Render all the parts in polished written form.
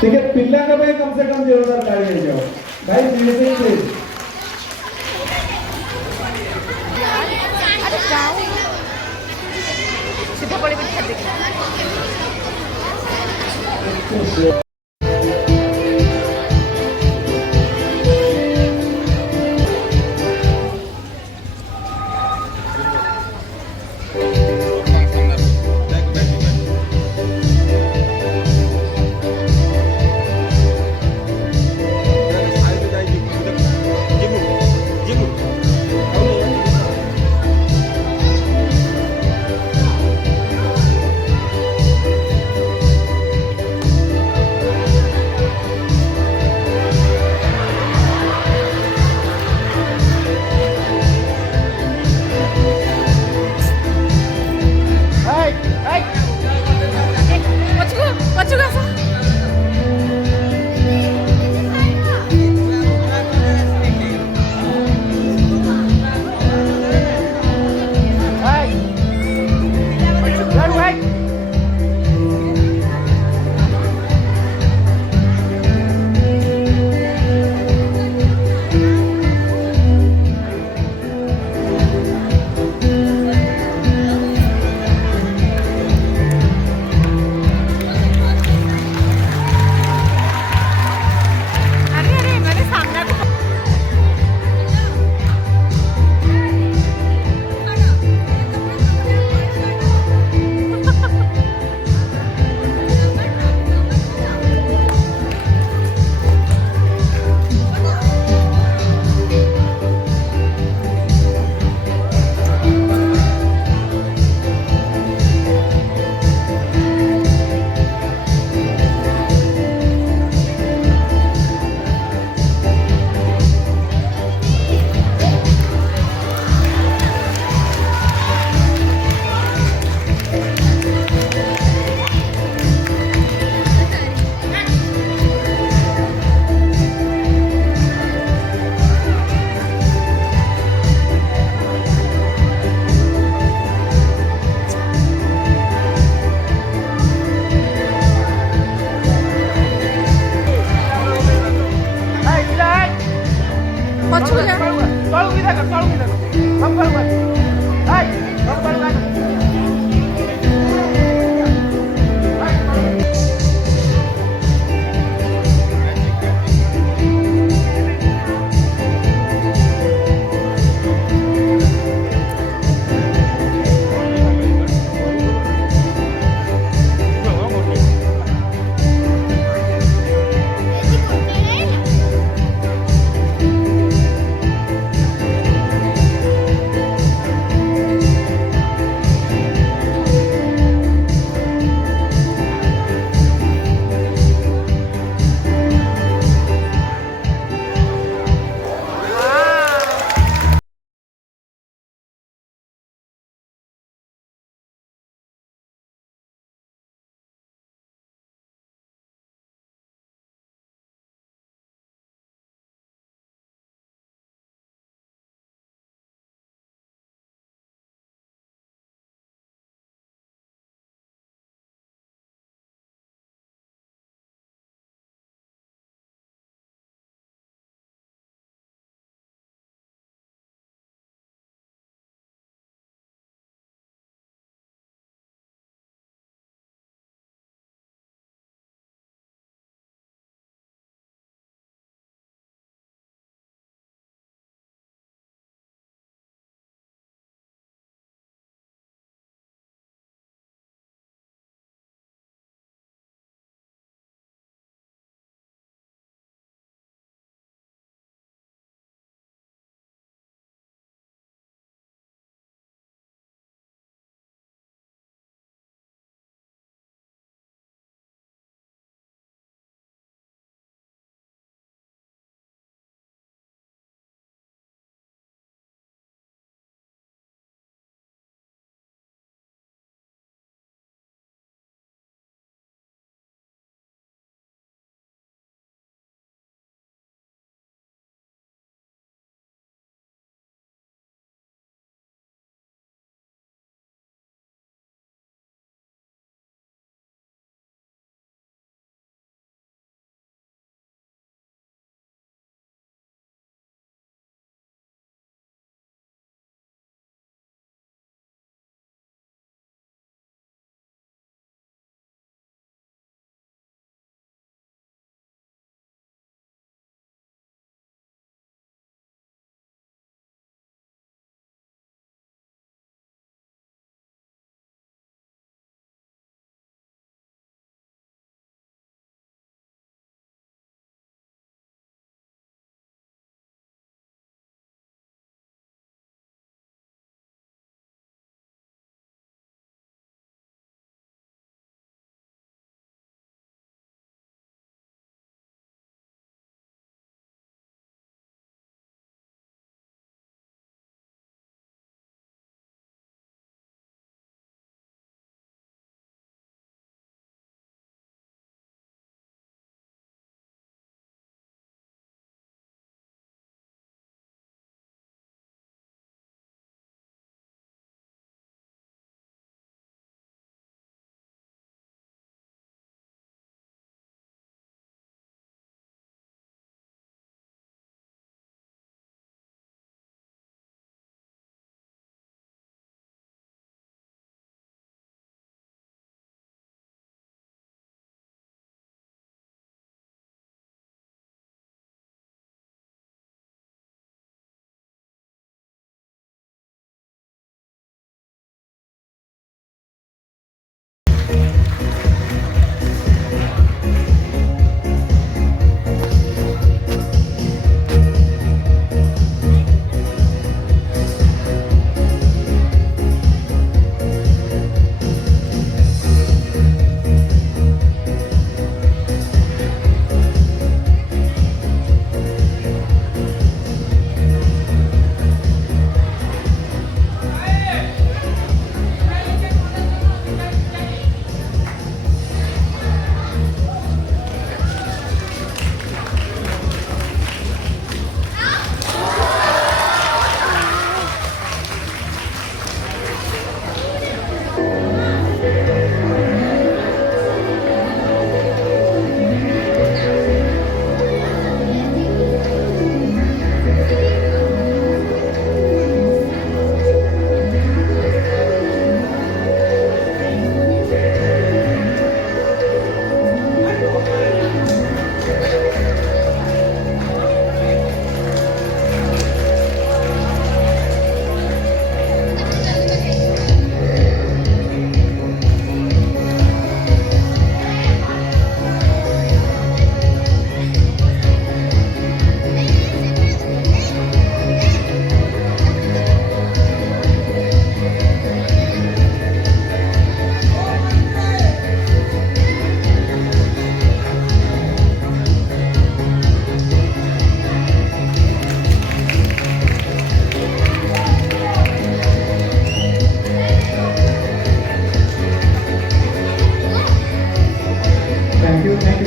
ठीक है, पिल्ला का भाई कम से कम जोरदार ताली दे जाओ भाई, प्लीज। अरे जाओ सीधा पड़े बिठा दे।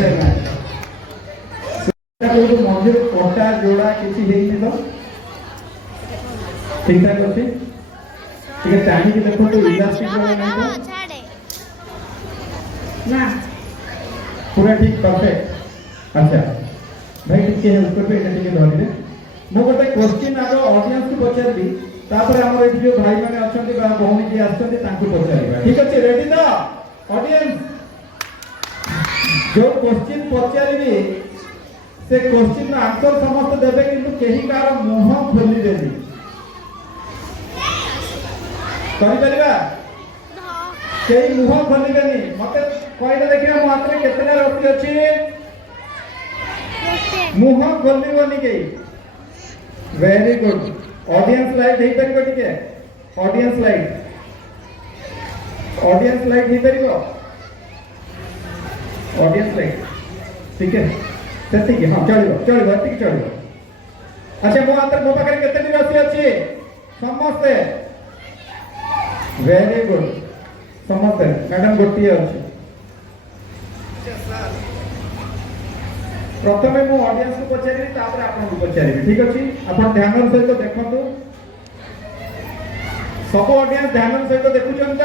से ना कोई मझे कटा जोड़ा किसी हेई तो ठीक ठाक अच्छे ठीक है टाणी की देखो तो इलास्टिक वाला नहीं तो ना पूरा ठीक परफेक्ट अच्छा भाई टिके ऊपर पे एटा टिके धरि दे मो गोटे क्वेश्चन आरो ऑडियंस को पचारबी तापर हमर एठी जो भाई माने अछंती बा भौणी जी आछंती तांको पचारिबा ठीक अछि रेडी तो ऑडियंस जो क्वेश्चन पचारबी से क्वेश्चन आंसर समस्त देबे किंतु केही कार मुंह खोली देबी करि परिबा केही मुंह खोली देनी मते कोइडा देखिया मो हाथ रे केतना रस्सी अछि मुंह खोलिबोनी केही वेरी गुड ऑडियंस लाइट हेई परिबो टिके ऑडियंस लाइट हेई परिबो ऑडियंस लाइट ठीक है सेति के हां चलिबो ठीक चलिबो अच्छा मो हाथ मो पाखरे केतेटी राशि अछि समस्त वेरी गुड समस्त मैडम गोटी अछि प्रथमे मो ऑडियंस को पचारि तापर आपन को पचारि ठीक अछि आपन ध्यान सहित देखंतु सब ऑडियंस ध्यान सहित देखुछन त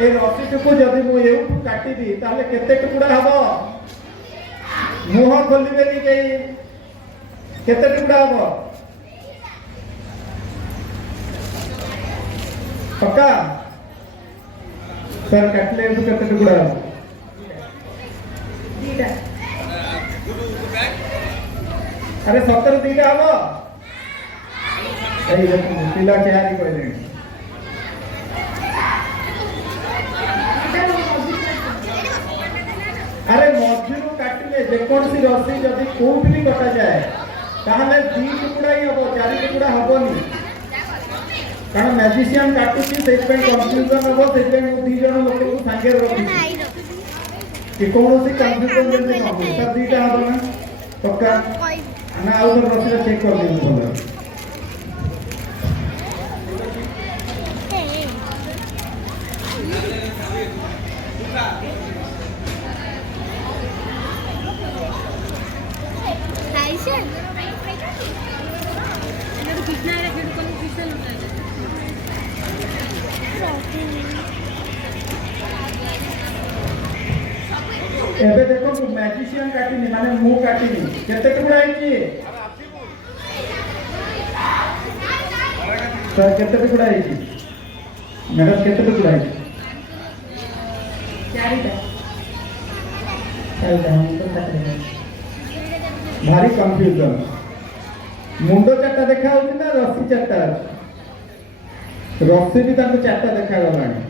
ए रस्सी को जदी मो एउ काटिबी ताले केते टुकड़ा हबो मुंह खोलिबेनी केही केते टुकड़ा हबो पक्का सर काटले तो केते टुकड़ा हबो दीटा अरे 70 दीटा हबो एई देखो पिला तैयारी करले अरे मझिरु काटिले जे कोनसी रस्सी जदी कोउठी भी कटा जाए ताहले 2 टुकड़ा ही हबो 4 टुकड़ा हबोनी कारण मैजिशियन काटुची सेट पे कंफ्यूजन हबो सेट पे 2 जण लोक को संगे रखी कि कोनसी कंफ्यूजन जल्दी न हो सब दीटा हबो ना पक्का ना आउ तो रस्सी चेक कर दियो भलो एबे देखो तू मैजिशियन काटिनी माने मु काटिनी केते टुकड़ा आइची सर केते टुकड़ा आइची मैडम केते टुकड़ा आइची चारिटा हम तो काटले भारी कंफ्यूजन मुंडो चारटा देखा होची ना रस्सी चारटा रस्सी भी ताको चारटा देखा गलानी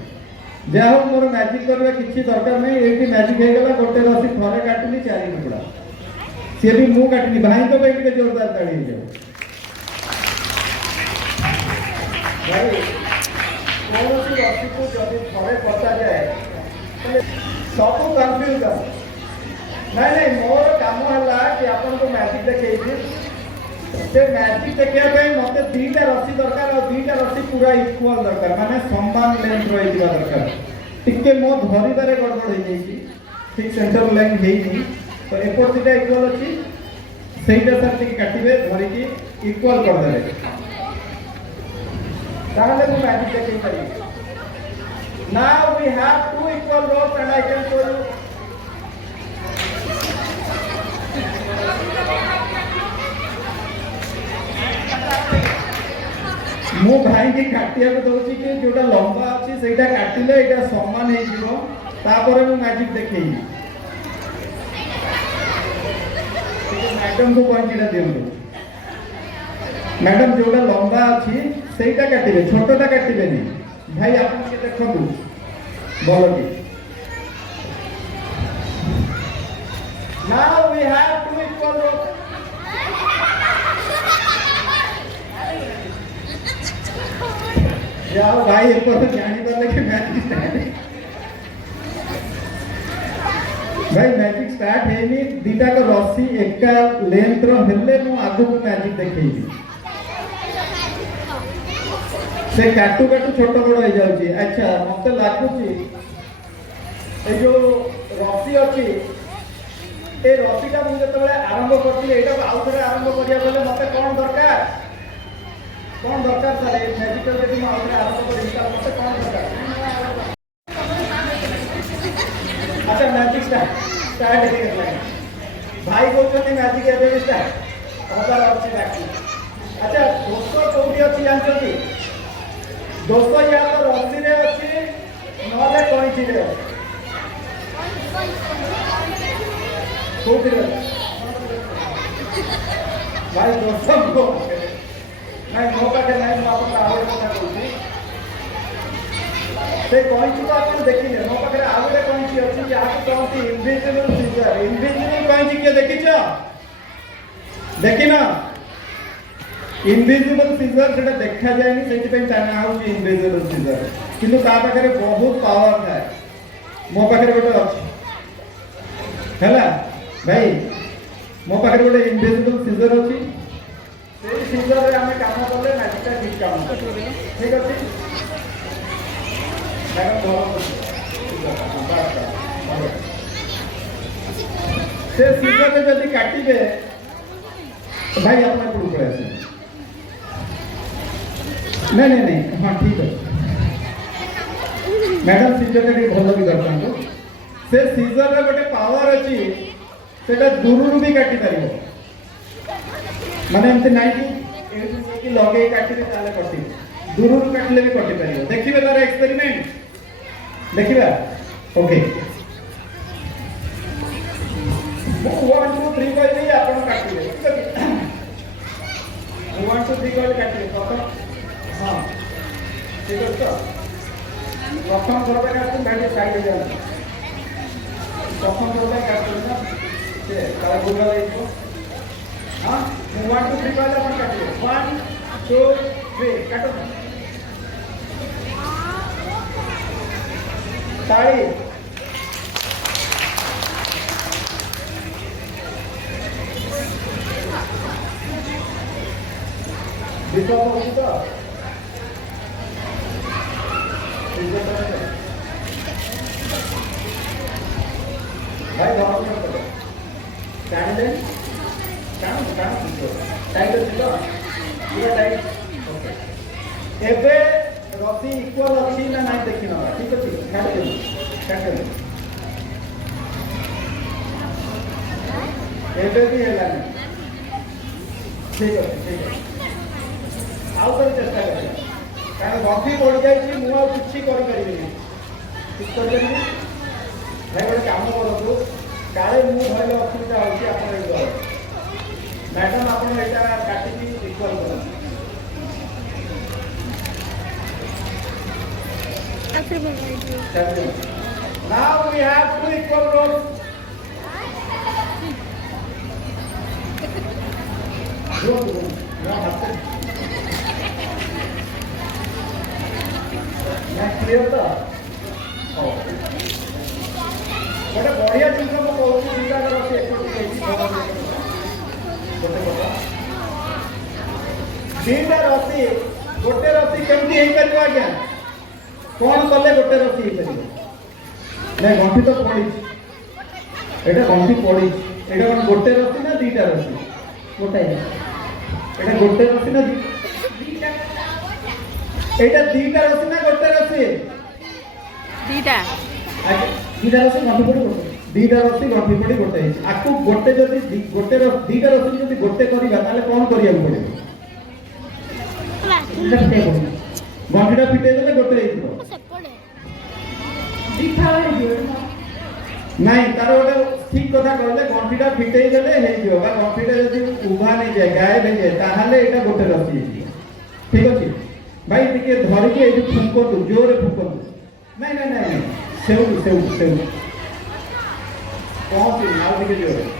जा हो मोर मैजिक करबा किछि दरकार नै एटी मैजिक हे गेला गोटे रस्सी थरे काटली 4 टुकड़ा से भी मु काटली भाई तो बैठ के जोरदार ताड़ी हो भाई कौन सी रस्सी को जदी थरे पता जाए तले सब कंफ्यूजन नहीं मोर काम हला कि आपन को मैजिक देखेई से मैजिक देखिया पे मते 2टा रस्सी दरकार और 2टा रस्सी पूरा इक्वल दरकार माने समान लेंथ रही दिबा दरकार टिके मो धरी दारे गड़बड़ हे जैसी ठीक सेंटर लाइन हेई तो एपोर्ट दिटा इक्वल अछि सेइटा सर टिके काटिबे धरि की इक्वल कर देले ताहले मो मैजिक देखेई पारी now we have 2 equal rods and I can show you मो भाई के काटिया को दोची कि जोटा लंबा अछि सेटा काटिले एटा समान हे जिवो तापर मो मैजिक देखेई मैडम को पॉइंट दियो मैडम जोटा लंबा अछि सेटा काटिबे छोटटा काटिबे नि भाई आपन के देखबू बोलो की now we have two equal जाओ भाई एक तो जानी पर लेके मैजिक स्टार्ट भाई मैजिक स्टार्ट है नी दीटा को रस्सी एका लेंथ रो हेले मु आगु को मैजिक देखैबी से काटू काटू छोट बड़ हो जाउची अच्छा मते लागुची ए जो रस्सी अछि ए रसीटा मुझे जो आरंभ करी यहाँ आउ थे आरंभ करा मत कौन दरकार सर ये मेडिकल जब आउ थे आरंभ करी मत कौन दरकार अच्छा मैजिक स्टार्ट हो भाई कहते मैजिक एवं स्टार्ट हबार अच्छे बाकी अच्छा दोष कौटी अच्छी जानते दोष या तो रसी अच्छी ना कईची भाई दोस्त ना मो पाखे ना मुझे कथा कहूँ से कईची तो आप देखिए मो पाखे आउ गए कईची अच्छी जहाँ कहते इनविजिबल सीजर इनविजिबल कईची किए देखीच देखिन इनविजिबल सीजर से देखा जाए से ना हूँ इनविजिबल सीजर किंतु पाखे बहुत पावर थाए मो पाखे गोटे अच्छी है भाई मो पाखे गोटे इनविजिबल सीजर अच्छी से सीजर आम कम कले मैजिकटा ठीक काम ठीक अच्छे से सीजर जब काटे भाई अपना पड़े नहीं नहीं नहीं हाँ ठीक है मैडम सीजर भल भी दरकार से सीजर गोटे पावर अच्छी से दूर भी काटी पार माने एमती ना कि लगे काटे कटी दूर काटिले भी कटि पार देखिए तार एक्सपेरिमेंट देखा ओके 1 2 3 कहते आप काटे ठीक है 1 2 3 कहते काटे प्रथम हाँ ठीक है तो प्रथम थोड़ा काटते भाई साइड हो जाए प्रथम थोड़ा काटते ना से तार भूल जाइए हाँ 1 2 3 कहते आप काटे 1 2 3 काटो ताड़ी विश्वास होगी तो भाई बहुत करो टाइम पूरा टाइम ओके रसी इक्वल अच्छी ना नहीं देखी ना ठीक अच्छे काटे एबे भी है ठीक है आउ तो चेष्टा करें कारण गंठी बढ़ जाए मुझे किसी करें ठीक कर भाई गोटे कम करूँ काले मुझे भले असुविधा होती मैडम आप काटिकी इक्वल कर Now we have 2 equal rows. Clear तो गोटे बढ़िया जिन मुझे दुईटा रसी गोटे रसी केमती हो पार आज्ञा कौन कले गोटे रसी हो पार ना गंठी तो पड़ी एटा गंठी पड़ी एटा कौन गोटे रसी ना दुईटा रसी गोटे एटा गोटे रसी ना एटा दुईटा रसी ना गोटे रसी दुईटा दुईटा रसी गंठी पड़ी गोटे दुईटा रसी गंठी पड़ी गोटे आकु गोटे जदि गोटे दुईटा रसी जदि गोटे करबा ताले कोन करिया पड़े गंठीटा फिटे देले गोटे नहीं तार गोटे ठीक कथा कहले गंठीटा फिटे देले गंठीटा जदि उभा नहीं जाए गायब हो जाए ताहले एटा गोटे रसी ठीक अच्छे भाई टिके धरिके ये फुंकतु जोरे फुंकतु नहीं नहीं नहीं सेउ सेउ सेउ पहुंची आउ टिके जोरे